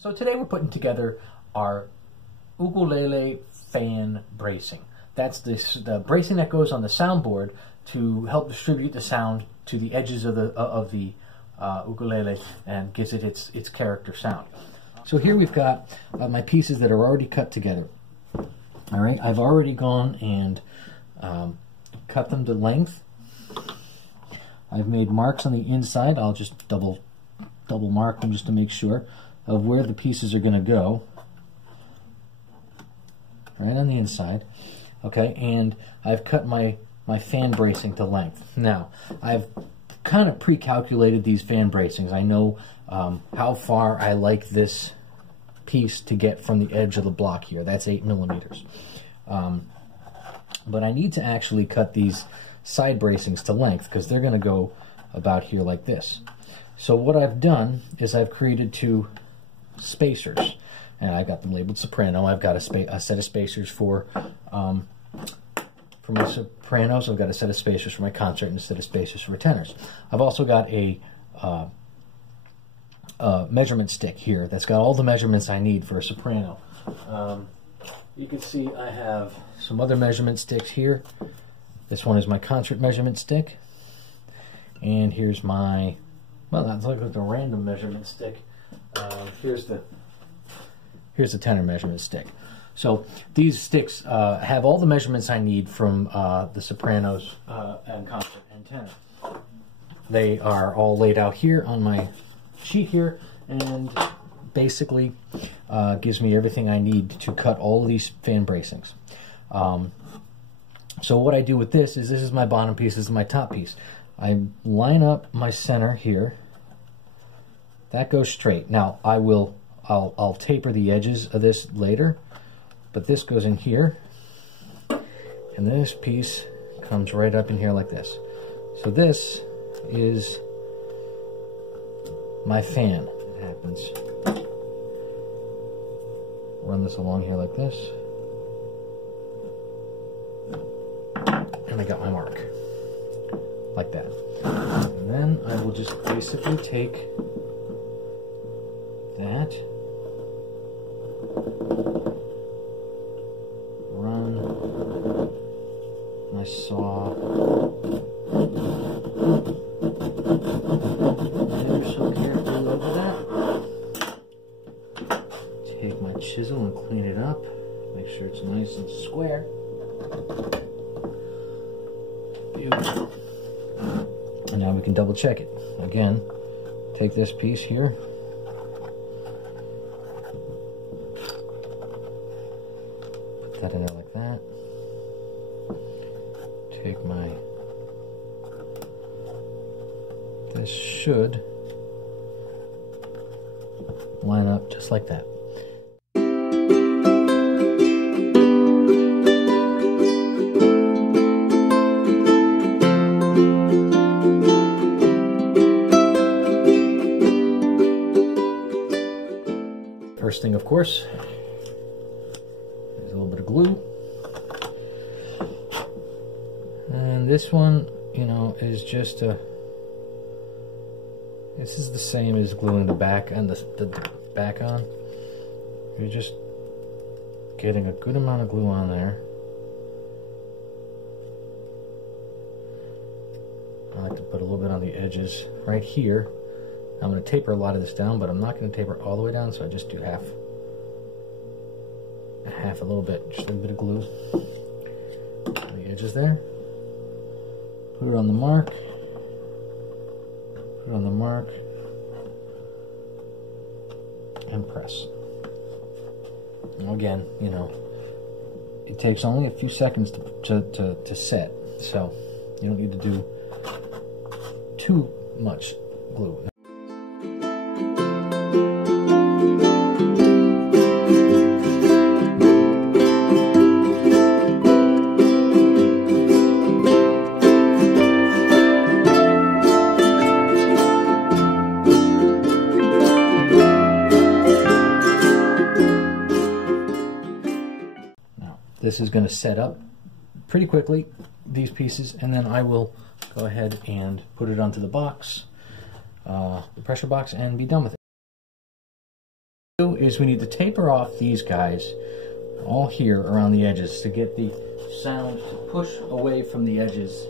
So today we're putting together our ukulele fan bracing. That's the bracing that goes on the soundboard to help distribute the sound to the edges of the ukulele and gives it its character sound. So here we've got my pieces that are already cut together. All right, I've already gone and cut them to length. I've made marks on the inside. I'll just double mark them just to make sure of where the pieces are going to go. Right on the inside. Okay, and I've cut my fan bracing to length. Now, I've kind of pre-calculated these fan bracings. I know how far I like this piece to get from the edge of the block here. That's 8 millimeters. But I need to actually cut these side bracings to length because they're going to go about here like this. So what I've done is I've created two spacers, and I've got them labeled soprano. I've got a set of spacers for my sopranos. I've got a set of spacers for my concert and a set of spacers for my tenors. I've also got a measurement stick here that's got all the measurements I need for a soprano. You can see I have some other measurement sticks here. This one is my concert measurement stick, and here's my, well, that's like a random measurement stick. Here's the tenor measurement stick. So these sticks have all the measurements I need from the sopranos and concert and tenor. They are all laid out here on my sheet here, and basically gives me everything I need to cut all of these fan bracings. So what I do with this is my bottom piece, this is my top piece. I line up my center here. That goes straight. Now I'll taper the edges of this later, but this goes in here, and this piece comes right up in here like this. So this is my fan. It happens. Run this along here like this, and I got my mark like that. And then I will just basically take that, run my saw ever so carefully over that. Take my chisel and clean it up, make sure it's nice and square. Beautiful. And now we can double check it. Again, take this piece here, put that in there like that. Take my, this should line up just like that. First thing, of course, there's a little bit of glue. And this one, you know, is just a, this is the same as gluing the back and the back on. You're just getting a good amount of glue on there. I like to put a little bit on the edges right here. I'm going to taper a lot of this down, but I'm not going to taper all the way down, so I just do half a little bit, just a little bit of glue on the edges there. Put it on the mark, put it on the mark, and press. Now again, you know, it takes only a few seconds to set, so you don't need to do too much glue. This is going to set up pretty quickly, these pieces, and then I will go ahead and put it onto the box, the pressure box, and be done with it. is we need to taper off these guys all here around the edges to get the sound to push away from the edges,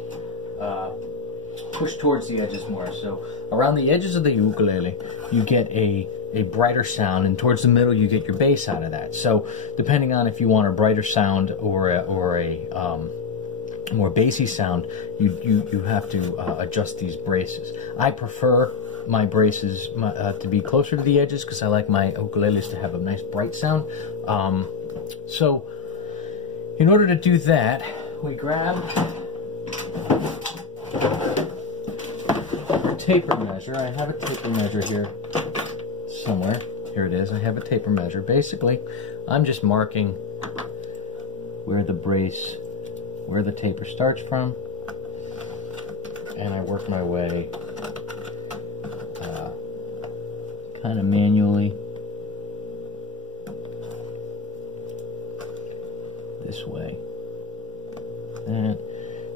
push towards the edges more. So around the edges of the ukulele you get a brighter sound, and towards the middle you get your bass out of that. So depending on if you want a brighter sound or a more bassy sound, you have to adjust these braces. I prefer my braces to be closer to the edges because I like my ukuleles to have a nice bright sound. So in order to do that, we grab a taper measure. I have a taper measure here somewhere. Here it is. I have a taper measure. Basically, I'm just marking where the taper starts from, and I work my way kind of manually this way. And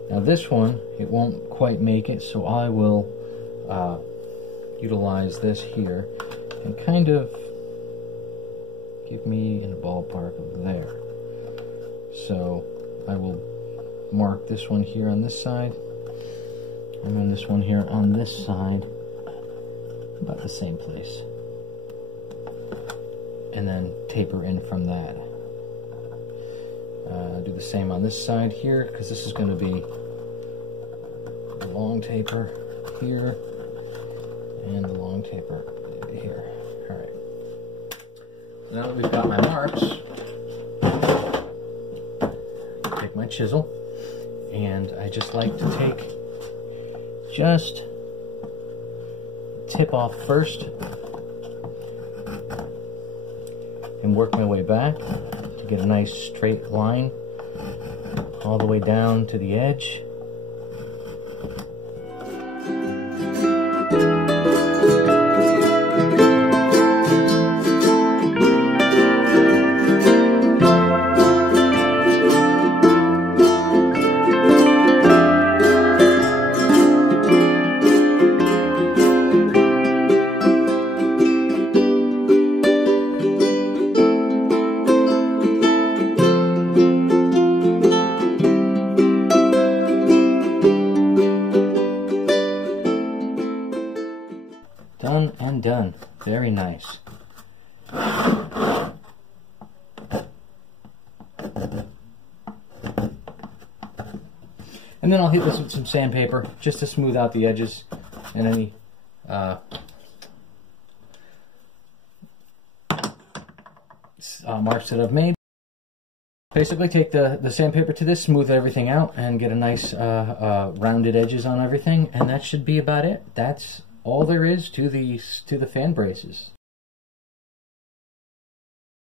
now this one, it won't quite make it, so I will utilize this here and kind of give me in a ballpark of there. So I will mark this one here on this side, and then this one here on this side, about the same place, and then taper in from that. Do the same on this side here, because this is going to be a long taper here and a long taper here. Alright, so now that we've got my marks, take my chisel, and I just like to take just tip off first and work my way back to get a nice straight line all the way down to the edge. Done and done. Very nice. And then I'll hit this with some sandpaper just to smooth out the edges and any marks that I've made. Basically take the sandpaper to this, smooth everything out, and get a nice rounded edges on everything, and that should be about it. That's all there is to the fan braces.